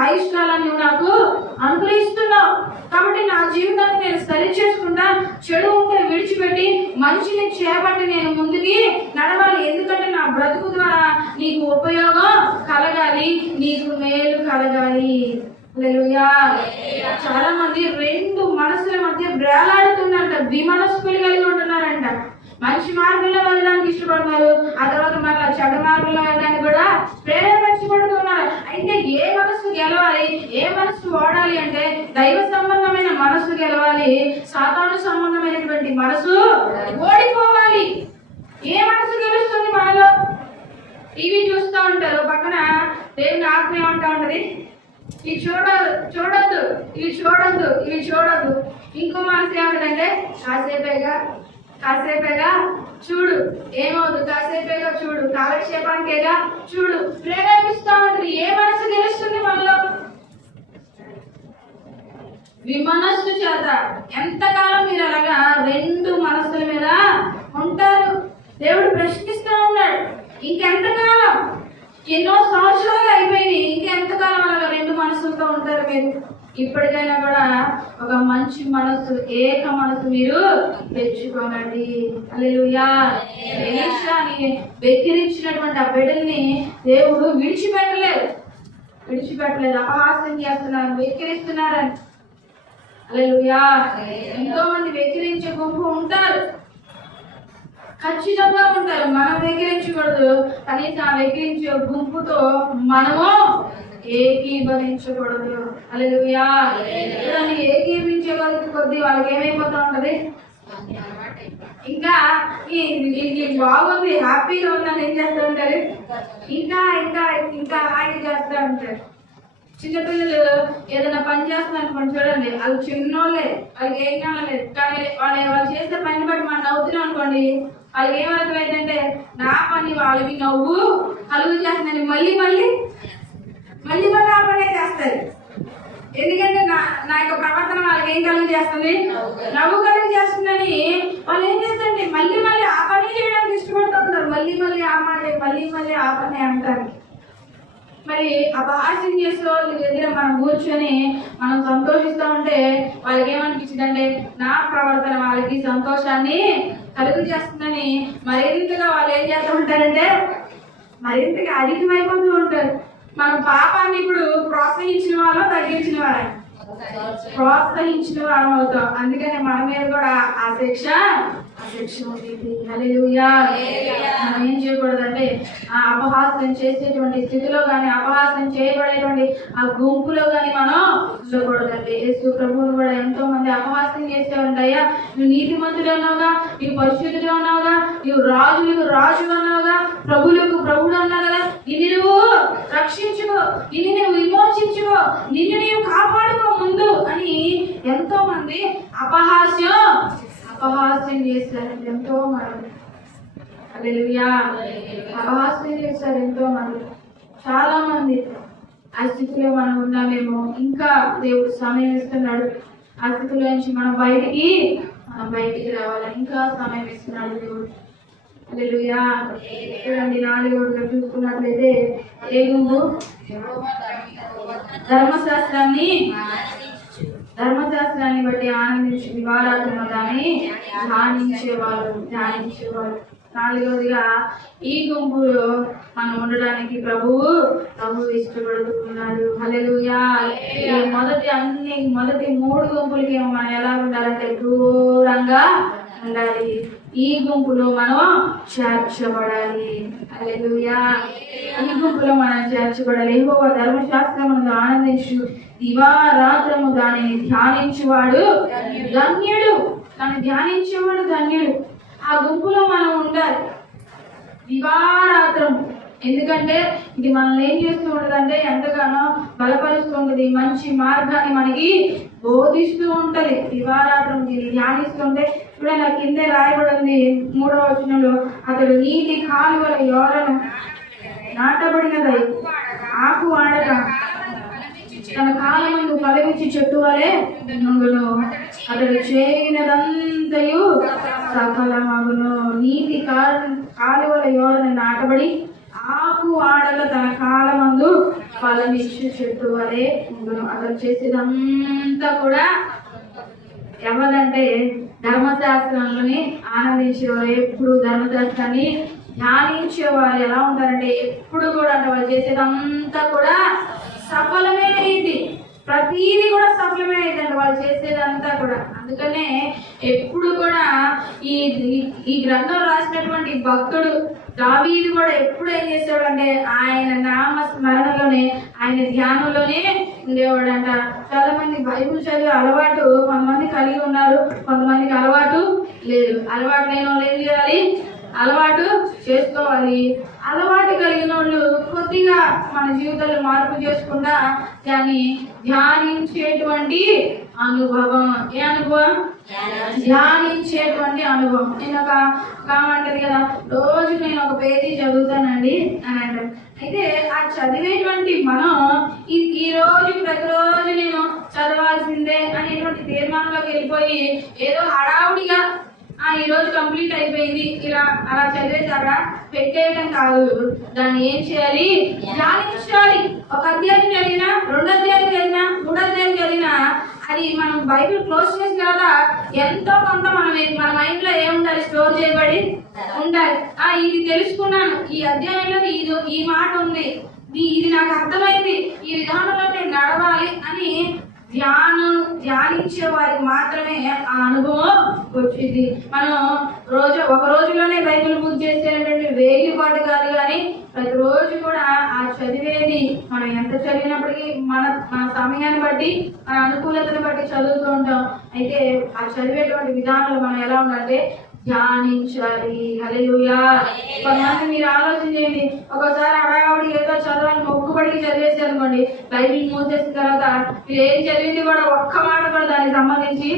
ఆయుష్కాలాన్ని నాకు అనుగ్రహిస్తున్నావు. కాబట్టి నా జీవితాన్ని నేను సరి చేసుకుంటా, చెడు ఉంటే విడిచిపెట్టి మంచిని చేపట్టి నేను ముందుకి నడవాలి. ఎందుకంటే నా బ్రతుకు ద్వారా నీకు ఉపయోగం కలగాలి, నీకు మేలు కలగాలి. హల్లెలూయా. చాలా మంది 2 మనసుల మధ్య బ్రేలాడుతున్నారంట, విమనస్కులు కలిగి ఉంటున్నారంట. మంచి మార్గంలో వెళ్ళడానికి ఇష్టపడుతున్నారు, ఆ తర్వాత మళ్ళీ చెడు మార్గంలో వెళ్ళడానికి కూడా ప్రేరేపించబడుతున్నారు. అయితే ఏ మనసు గెలవాలి, ఏ మనసు వాడాలి అంటే దైవ సంబంధమైన మనసు గెలవాలి, సాతాను సంబంధమైనటువంటి మనసు ఓడిపోవాలి. ఏ మనసు గెలుస్తుంది? మనలో టీవీ చూస్తూ ఉంటారు, పక్కన దేవుని ఆజ్ఞ ఏమంటా ఉంటది, ఇవి చూడొద్దు, ఇవి చూడొద్దు. ఇంకో మనసు ఏమంటదంటే కాసేపేగా చూడు, ఏమవుదు, కాసేపేగా చూడు, కాలక్షేపానికేగా చూడు, ప్రేరేపిస్తా ఉంటుంది. ఏ మనసు గెలుస్తుంది మనలో? విమనస్సు చేత. ఎంతకాలం మీరు అలాగా 2 మనసుల మీద ఉంటారు? దేవుడు ప్రశ్నిస్తూ ఉన్నాడు. ఇంకెంతకాలం? ఎన్నో సంవత్సరాలు అయిపోయినాయి, ఇంకెంతకాలం అలాగా 2 మనసులతో ఉంటారు మీరు? ఇప్పటికైనా కూడా ఒక మంచి మనసు, ఏక మనసు మీరు తెచ్చుకోనండి. హల్లెలూయా. ఎలీషాని వెక్కిరించినటువంటి ఆ బిడ్డల్ని దేవుడు విడిచిపెట్టలేదు. అపహాస్యం చేస్తున్నారు, వెక్కిరిస్తున్నారని. హల్లెలూయా. ఎంతో మంది వెక్కిరించే గుంపు ఉంటారు, ఖచ్చితంగా ఉంటారు. మనం వెక్కిరించకూడదు, కనీసం ఆ వెక్కిరించే గుంపుతో మనము ఏకీభవించకూడదు. హల్లెలూయా. ఏకీభవించే కొద్ది వాళ్ళకి ఏమైపోతూ ఉంటది, ఇంకా ఇది బాగుంది, హ్యాపీగా ఉందని ఏం చేస్తూ ఉంటారు, ఇంకా ఇంకా ఇంకా హాయిగా చేస్తూ ఉంటారు. చిన్నపిల్లలు ఏదైనా పని చేస్తున్నారు చూడండి, వాళ్ళు చిన్నోళ్ళే, వాళ్ళకి ఏం కాలేదు, కానీ వాళ్ళు చేసే పని బట్టి మనం నవ్వుతున్నాం అనుకోండి, వాళ్ళకి ఏమర్థమైందంటే నా పని వాళ్ళకి నవ్వు కలుగు చేస్తుందని మళ్ళీ ఆ పనే చేస్తారు. ఎందుకంటే నా యొక్క ప్రవర్తన వాళ్ళకి ఏం కలుగు చేస్తుంది, నవ్వు కలుగు చేస్తుందని వాళ్ళు ఏం చేస్తారంటే మళ్ళీ ఆ పని చేయడానికి ఇష్టపడుతూ ఉంటారు. మళ్ళీ ఆ మాట, మళ్ళీ ఆ పని అంటారు. మరి అపహాస్యం చేసే వాళ్ళ దగ్గర మనం కూర్చొని మనం సంతోషిస్తూ ఉంటే వాళ్ళకి ఏమనిపించింది అంటే నా ప్రవర్తన వాళ్ళకి సంతోషాన్ని కలుగు చేస్తుందని మరింతగా వాళ్ళు ఏం చేస్తూ ఉంటారంటే మరింతగా అధికమైపోతూ ఉంటారు. మనం పాపాన్ని ఇప్పుడు ప్రోత్సహించిన వాళ్ళం, తగ్గించిన వాళ్ళం, ప్రోత్సహించిన వాళ్ళం అవుతాం. అందుకని మన మీద కూడా ఆ శిక్ష ఉంది. హల్లెలూయా. మనం ఏం చేయకూడదంటే ఆ అపహాస్యం చేసేటువంటి స్థితిలో కానీ, అపహాస్యం చేయబడేటువంటి ఆ గుంపులో కానీ మనం ఉండకూడదండి. యేసు ప్రభువును కూడా ఎంతో మంది అపహాస్యం చేసే ఉంటాయా, నువ్వు నీతిమంతుడు అన్నావుగా, నువ్వు పరిశుద్ధుడు అన్నావుగా, నువ్వు రాజు అన్నావుగా, ప్రభువులకు ప్రభుడు అన్నావు కదా, నిన్ను నువ్వు రక్షించుకో, నిన్ను నువ్వు విమోచించుకో, నిన్ను నీవు కాపాడుకో ముందు అని ఎంతో మంది అపహాస్యం చేశారు. ఎంతో మంది హల్లెలూయా అపహాస్యం చేశారు. ఎంతో మంది, చాలా మంది. ఆ స్థితిలో మనం ఉన్నామేమో, ఇంకా దేవుడు సమయం ఇస్తున్నాడు. ఆ స్థితిలో నుంచి మనం బయటికి రావాలి. ఇంకా సమయం ఇస్తున్నాడు దేవుడు. హల్లెలూయా. చూడండి 4వ చూసుకున్నట్లయితే ఏ గుంపు? ధర్మశాస్త్రాన్ని బట్టి ఆనందించి దివారాత్రము దాన్ని ధ్యానించేవారు. 4వదిగా ఈ గుంపులో మనం ఉండడానికి ప్రభువు ఇష్టపడుతున్నాడు. హల్లెలూయా. మొదటి 3 గుంపులకి మనం ఎలా ఉండాలంటే దూరంగా ఉండాలి. ఈ గుంపులో మనం చేర్చబడాలి. హల్లెలూయా. ఈ గుంపులో మనం చేర్చబడాలి. యెహోవా ధర్మశాస్త్రమును ఆనందించు దివారాత్రము దానిని ధ్యానించువాడు ధన్యుడు. దాన్ని ధ్యానించేవాడు ధన్యుడు. ఆ గుంపులో మనం ఉండాలి దివారాత్రం. ఎందుకంటే ఇది మనల్ని ఏం చేస్తూ ఉంటదంటే ఎంతగానో బలపరుస్తూ ఉంటుంది, మంచి మార్గాన్ని మనకి బోధిస్తూ ఉంటది. దివారాత్రం దీన్ని ధ్యానిస్తుంటే చూడండి, కిందే రాయబడింది 3వ వచనంలో, అతడు నీటి కాలువల యోరను నాటబడినదై ఆకు ఆడగా తన కాలమందు ఫలమిచ్చి చెట్టు వలె నుండును. అతడు చేయనదంతయు సఫలమగును. నీటి కాలువల యోరను నాటబడి ఆకు ఆడగా తన కాలమందు ఫలమిచ్చి చెట్టు వలె ఉండును. అతడు చేసేదంతా కూడా ఎవరంటే ధర్మశాస్త్రంలోని ఆనందించేవారు. ఎప్పుడు ధర్మశాస్త్రాన్ని ధ్యానించేవారు ఎలా ఉంటారంటే ఎప్పుడు కూడా అంటే వాళ్ళు చేసేదంతా కూడా సఫలమే అయింది. ప్రతిదీ కూడా సఫలమే అయిందండి వాళ్ళు చేసేదంతా కూడా. అందుకనే ఎప్పుడు కూడా ఈ గ్రంథం రాసినటువంటి భక్తుడు దావీదు కూడా ఎప్పుడు ఏం చేసేవాడంటే ఆయన నామ స్మరణలోనే, ఆయన ధ్యానంలోనే ఉండేవాడంట. చాలా మంది బైబిల్ చదివే అలవాటు కొంతమంది కలిగి ఉన్నారు, కొంతమందికి అలవాటు లేదు. అలవాటు లేని వాళ్ళు ఏం చేయాలి? అలవాటు చేసుకోవాలి. అలవాటు కలిగిన వాళ్ళు కొద్దిగా మన జీవితాలు మార్పు చేసుకుండా దాన్ని ధ్యానించేటువంటి అనుభవం. ఏ అనుభవం? ధ్యానించేటువంటి అనుభవం. నేను కామంటది కదా, రోజు నేను ఒక పేజీ చదువుతానండి అని అంటారు. అయితే ఆ చదివేటువంటి మనం ఈ రోజు ప్రతిరోజు నేను చదవాల్సిందే అనేటువంటి తీర్మానంలోకి వెళ్ళిపోయి ఏదో హడావుడిగా ఈ రోజు కంప్లీట్ అయిపోయింది ఇలా అలా చదివేసారా పెట్టేయడం కాదు. దాన్ని ఏం చేయాలి? ధ్యానించాలి. ఒక అధ్యాయం చదివినా, 2 అధ్యాయం చదివినా, 3 అధ్యాయం చదివినా అది మనం బైబిల్ క్లోజ్ చేసిన తర్వాత ఎంతో కొంత మన మైండ్ లో ఏముండాలి? స్టోర్ చేయబడి ఉండాలి. ఇది తెలుసుకున్నాను, ఈ అధ్యాయంలో ఈ మాట ఉంది, ఇది నాకు అర్థమైంది, ఈ విధానంలో నేను నడవాలి అని ధ్యానించే వారికి మాత్రమే ఆ అనుభవం వచ్చింది. మనం ఒక రోజులోనే బైబిల్ పూర్తి చేసేటువంటి 1000 పాటు కాదు, కానీ ప్రతిరోజు కూడా ఆ చదివేది మనం ఎంత చదివినప్పటికీ మన సమయాన్ని బట్టి, మన అనుకూలతను బట్టి చదువుతూ ఉంటాం. అయితే ఆ చదివేటువంటి విధానాలు మనం ఎలా ఉండాలంటే ధ్యానించాలి. హల్లెలూయా. కొంతమంది మీరు ఆలోచన చేయండి, ఒకసారి అడగాడి ఏదో చదవాలి మొక్కుబడికి చదివేసి అనుకోండి, బైబిల్ మూసేసిన తర్వాత మీరు ఏం చదివింది కూడా ఒక్క మాట కూడా దానికి సంబంధించి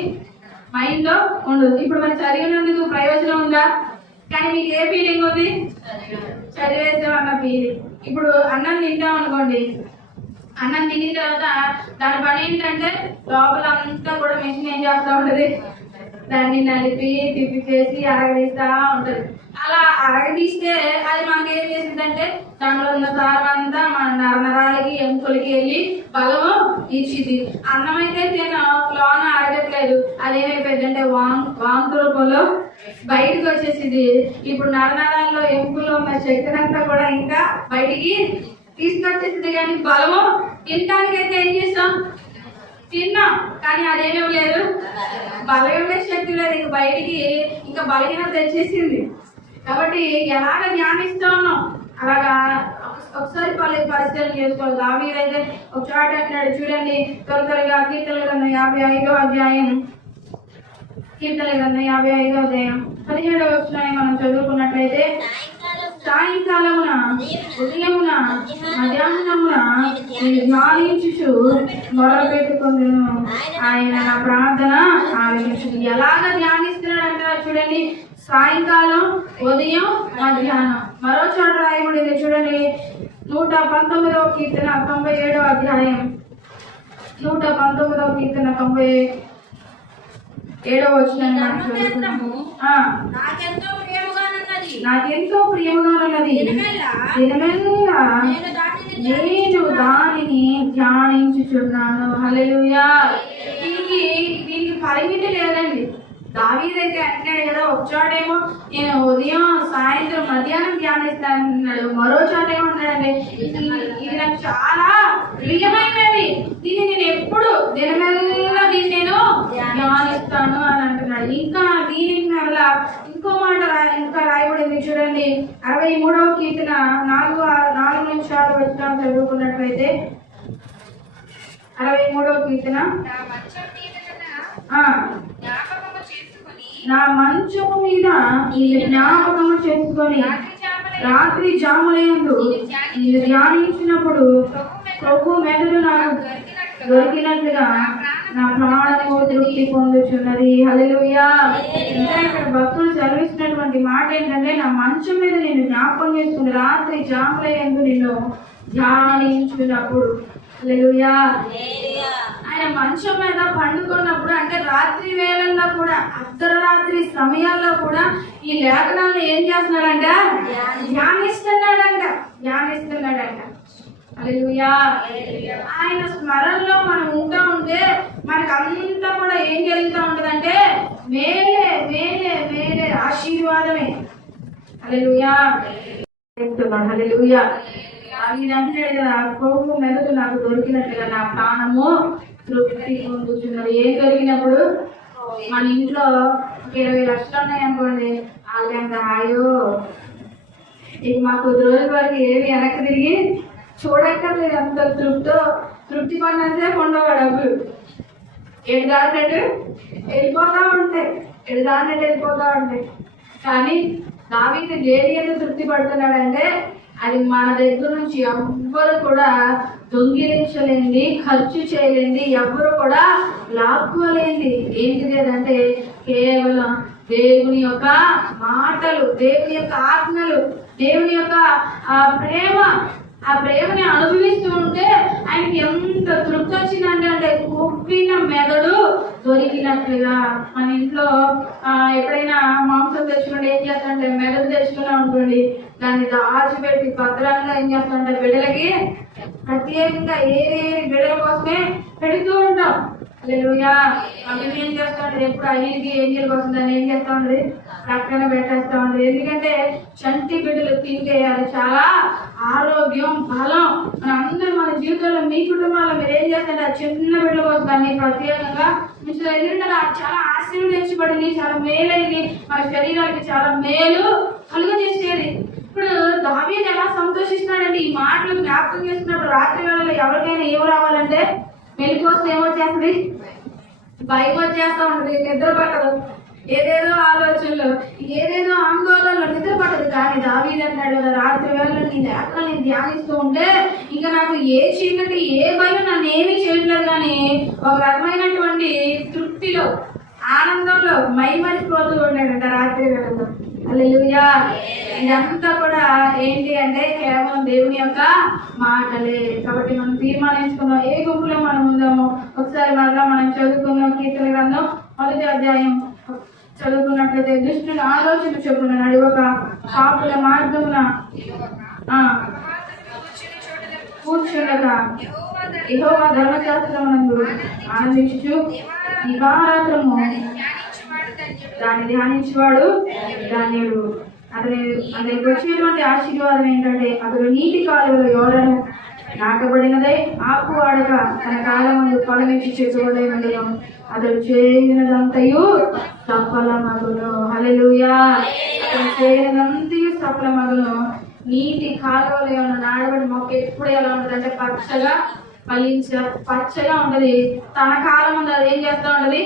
మైండ్ లో ఉండదు. ఇప్పుడు మనం చదివినందుకు ప్రయోజనం ఉందా? కానీ మీకు ఏ ఫీలింగ్ ఉంది? చదివేసామన్న ఫీలింగ్. ఇప్పుడు అన్నం తింటాం అనుకోండి, అన్నం తిన్న తర్వాత దాని పని ఏంటంటే లోపల అంతా కూడా మెషిన్ ఏం చేస్తూ ఉంటుంది? దాన్ని నలిపి తిప్పి చేసి అరగదీస్తా ఉంటది. అలా అరగదీస్తే అది మనకి ఏం చేసిందంటే దాంట్లో ఉన్న సారం అంతా మన నరాలకి ఎముకలకి వెళ్ళి బలము ఇచ్చింది. అన్నం అయితే లోన అరగట్లేదు, అదేమైపోయిందంటే వాంతి రూపంలో బయటకు వచ్చేసింది. ఇప్పుడు నరాలలో ఎముకల్లో ఉన్న శక్తిని అంతా కూడా ఇంకా బయటికి తీసుకొచ్చేసింది. కానీ బలము తినడానికైతే ఏం చేస్తాం? తిన్నాం, కానీ అదేమేమి లేదు, బలమే శక్తి లేదు. ఇంక బయటికి ఇంకా బలహీనత తెచ్చేసింది. కాబట్టి ఎలాగ ధ్యానిస్తూ ఉన్నాం అలాగా ఒకసారి పరిశీలన చేసుకోవాలి. దావీదైతే ఒక చాట అంటున్నాడు చూడండి, త్వరగా కీర్తనల గ్రంథం 55వ అధ్యాయం, కీర్తనల గ్రంథం 55వ అధ్యాయం 17వ వచనాన్ని మనం చదువుకున్నట్లయితే, సాయంకాలమున ఉదయమున మధ్యాహ్నమున నేను ధ్యానించుచు మొరపెట్టుకొందును, ఆయన నా ప్రార్థన ఆలకించును. ఎలాగ ధ్యానిస్తున్నాడు అంటారా చూడండి, సాయంకాలం, ఉదయం, మధ్యాహ్నం. మరో చోట రాయబడింది చూడండి, 119వ కీర్తన 97వ అధ్యాయం, 119వ కీర్తన 7వ వచనాన్ని మనం ధర్మశాస్త్రము చదువుకుందాం. నాకెంతో ప్రియముగానున్నది. నాకెంతో ప్రియముగానున్నది. దినమెల్లా దినమెల్లా నేను దానిని నేను దానిని ధ్యానించుచున్నాను. హల్లెలూయా. దీనికి పరిమితి లేదండి. దావీదైతే అంటాడు కదా, ఒక చోటేమో నేను ఉదయం సాయంత్రం మధ్యాహ్నం ధ్యానిస్తానన్నాడు, మరో చోట ఏమన్నాడండి, ఇది నాకు చాలా ప్రియమైనది, దీన్ని నేను ఎప్పుడు దినమెల్లా దీన్ని నేను ధ్యానిస్తాను అని అంటున్నాడు. ఇంకా దీనికి వల్ల ఇంకో మాట ఇంకా రాయబడింది చూడండి. 63వ కీర్తన 4 నుంచి 6 వచనాలు చదువుకున్నట్లయితే, 63వ కీర్తన నా మంచం మీద జ్ఞాపకము చేసుకొని నా మంచము మీద జ్ఞాపకము చేసుకొని రాత్రి జాములందు నేను ధ్యానించినప్పుడు ప్రభు మెదడు నాకు దొరికినట్లుగా నా ప్రాణము తృప్తి పొందుచున్నది. హల్లెలూయా. ఇంకా ఇక్కడ భక్తులు చదివిస్తున్నటువంటి మాట ఏంటంటే, నా మంచం మీద నేను జ్ఞాపకం చేసుకుని రాత్రి జాములందు నిన్ను ధ్యానించినప్పుడు. హల్లెలూయా. ఆయన మంచం మీద పండుకున్నప్పుడు, అంటే రాత్రి వేళల్లో కూడా, అర్ధరాత్రి సమయాల్లో కూడా ఈ లేఖనాన్ని ఏం చేస్తున్నాడంట, ధ్యానిస్తున్నాడంట. హల్లెలూయా. ఆయన స్మరణలో మనం ఉంటా ఉంటే మనకు అంతా కూడా ఏం జరుగుతూ ఉంటదంటే మేలే మేలే మేలే ఆశీర్వాదమే. హల్లెలూయా. హల్లెలూయా. అంటే ప్రభు మెదడు నాకు దొరికినట్లుగా నా ప్రాణము తృప్తి పొందుతున్నది. ఏం దొరికినప్పుడు, మన ఇంట్లో 20 లక్షలు ఉన్నాయనుకోండి, వాళ్ళంటే అయ్యో ఇక మాకు 10 రోజుల వరకు ఏమి వెనక్కి తిరిగి చూడక్కర్లేదు, అంత తృప్తి పడినంతసేపు ఉండవు డబ్బులు. ఎడదారినట్టు వెళ్ళిపోతా ఉంటాయి. కానీ దావీదు దేని ఎందుకు తృప్తి పడుతున్నాడంటే, అది మన దగ్గర నుంచి ఎవ్వరు కూడా దొంగిలించలేంది, ఖర్చు చేయలేంది, ఎవ్వరు కూడా లాక్కోలేంది. ఏంటిది అదంటే కేవలం దేవుని యొక్క మాటలు, దేవుని యొక్క ఆజ్ఞలు, దేవుని యొక్క ఆ ప్రేమని అనుభవిస్తూ ఉంటే ఆయనకి ఎంత తృప్తి వచ్చిందంటే కొవ్విన మెదడు దొరికినట్లుగా. మన ఇంట్లో ఎప్పుడైనా మాంసం తెచ్చుకుంటే ఏం చేస్తామంటే, మెదడు తెచ్చుకున్నా అనుకోండి, దాన్ని దాచిపెట్టి భద్రంగా ఏం చేస్తామంటే బిడ్డలకి ప్రత్యేకంగా ఏది బిడ్డల కోసమే పెడుతూ ఉంటాం. హల్లెలూయా. అవి ఏం చేస్తామంటే ఎప్పుడు అయ్యింది ఏంజల్ కోసం దాన్ని ఏం చేస్తా ఉంటుంది, ప్రక్కన పెట్టేస్తా ఉంటుంది. ఎందుకంటే చంటి బిడ్డలు తింటే అది చాలా ఆరోగ్యం, బలం. మన అందరూ మన జీవితంలో, మీ కుటుంబాల్లో మీరు ఏం చేస్తారంటే ఆ చిన్న బిడ్డల కోసం దాన్ని ప్రత్యేకంగా మీరు ఎందుకంటే చాలా ఆశీర్వదించబడింది, చాలా మేలైంది, మన శరీరానికి చాలా మేలు కలుగజేసేది. ఇప్పుడు దావీదు ఎలా సంతోషిస్తున్నాడంటే, ఈ మాటలు జ్ఞాపకం చేస్తున్నప్పుడు రాత్రి వేళలో ఎవరికైనా ఏమి రావాలంటే మెలికోసం ఏమొచ్చేస్తుంది, భయం వచ్చేస్తా ఉంటుంది, నిద్ర పట్టదు, ఏదేదో ఆలోచనలు, ఏదేదో ఆందోళనలు, నిద్ర పట్టదు. కానీ దావీదు అంటాడు కదా, రాత్రి వేళలో నీ లేఖలు నేను ధ్యానిస్తూ ఉంటే ఇంకా నాకు ఏ చీకటి, ఏ భయం నన్ను ఏమీ చేయట్లేదు, కానీ ఒక రకమైనటువంటి తృప్తిలో, ఆనందంలో మైమరిచిపోతూ ఉన్నాడంట రాత్రి వేళలో. హల్లెలూయా. ఇదంతా కూడా ఏంటి అంటే కేవలం దేవుని యొక్క మాటలే. కాబట్టి మనం తీర్మానించుకున్నాం ఏ గుంపులో మనం ఉందామో ఒకసారి మరలా మనం చదువుకున్నాం. కీర్తన గ్రంథం 1వ అధ్యాయం చదువుకున్నట్లయితే, దుష్టుని ఆలోచన చొప్పున నడివక పాపుల మార్గమున కూర్చుండగా యెహోవా ధర్మశాస్త్రమునందు ఆనందించుచు దివారాత్రము దాన్ని ధ్యానించేవాడు ధన్యుడు. అతనికి వచ్చేటువంటి ఆశీర్వాదం ఏంటంటే, అతడు నీటి కాలువల యోడను నాటబడినదై ఆకువాడగా తన కాలమందు ఫలమిచ్చి చెట్టువలైనను, అతడు చేయనదంతయు సఫలమగును. హల్లెలూయా. అతడు చేయనదంతయు సఫలమగును. నీటి కాలువల యోడ నాటబడి మొక్క ఎప్పుడు ఎలా ఉంటుందంటే పచ్చగా పచ్చగా ఉంటది. తన కాలం ముందు అది ఏం చేస్తూ ఉంటది,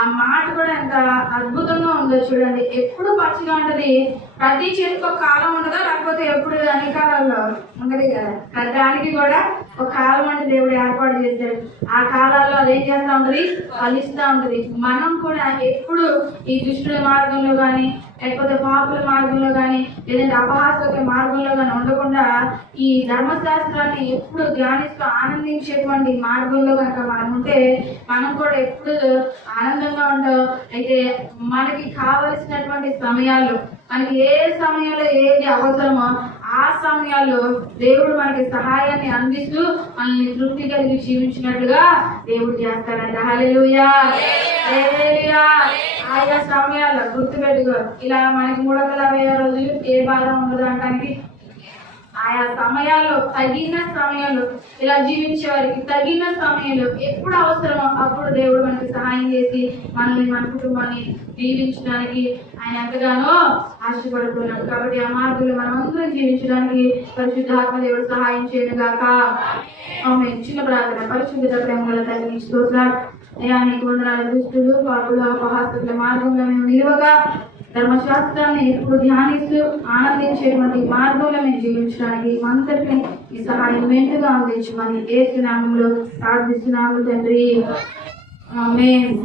ఆ మాట కూడా ఎంత అద్భుతంగా ఉందో చూడండి. ఎప్పుడు పచ్చిగా ఉంటది. ప్రతి చెట్టుకు ఒక కాలం ఉండదా, లేకపోతే ఎప్పుడు అన్ని కాలాల్లో ఉండదు కదా. ప్రతిదానికి కూడా ఒక కాలం అంటే దేవుడు ఏర్పాటు చేశాడు. ఆ కాలాల్లో అదేం చేస్తూ ఉంటది, ఫలిస్తూ ఉంటది. మనం కూడా ఎప్పుడు ఈ దుష్టుల మార్గంలో కానీ లేకపోతే పాపుల మార్గంలో కానీ లేదంటే అపహాస్య మార్గంలో కానీ ఉండకుండా ఈ ధర్మశాస్త్రాన్ని ఎప్పుడు ధ్యానిస్తూ ఆనందించేటువంటి మార్గంలో కనుక మనం ఉంటే మనం కూడా ఎప్పుడు ఆనందంగా ఉంటాం. అయితే మనకి కావలసినటువంటి సమయాల్లో మనకి ఏ సమయంలో ఏది అవసరమో ఆ సమయాల్లో దేవుడు మనకి సహాయాన్ని అందిస్తూ మనల్ని తృప్తి కలిగి జీవించినట్లుగా దేవుడు చేస్తాడంట. హల్లెలూయా, హల్లెలూయా. ఆయా సమయాల్లో గుర్తుపెట్టుకో, ఇలా మనకి 360 రోజులు ఏ బాధ ఉండదు అంటానికి ఆయా సమయాల్లో తగిన సమయంలో ఇలా జీవించే వారికి తగిన సమయంలో ఎప్పుడు అవసరమో అప్పుడు దేవుడు మనకి సహాయం చేసి మనల్ని మన కుటుంబాన్ని జీవించడానికి ఆయన ఎంతగానో ఆశపడుతున్నాడు. కాబట్టి ఆ మార్గంలో మనం అందరం జీవించడానికి పరిశుద్ధాత్మ దేవుడు సహాయం చేయను గాక. ఆమె చిన్న ప్రార్థన. పరిశుద్ధ ప్రేమల తల్లి స్తోత్రాలు. నీకు వందనాలు. దుష్టులు పాపులు అపహాస్యుల మార్గంలో మేము నిలువగా ధర్మశాస్త్రాన్ని ఎప్పుడు ధ్యానిస్తూ ఆనందించేటువంటి మార్గంలో మేము జీవించడానికి మంతటిని ఈ సహాయం మెండుగా అందించమని యేసు నామములో ప్రార్థిస్తున్నాము తండ్రి. ఆమేన్.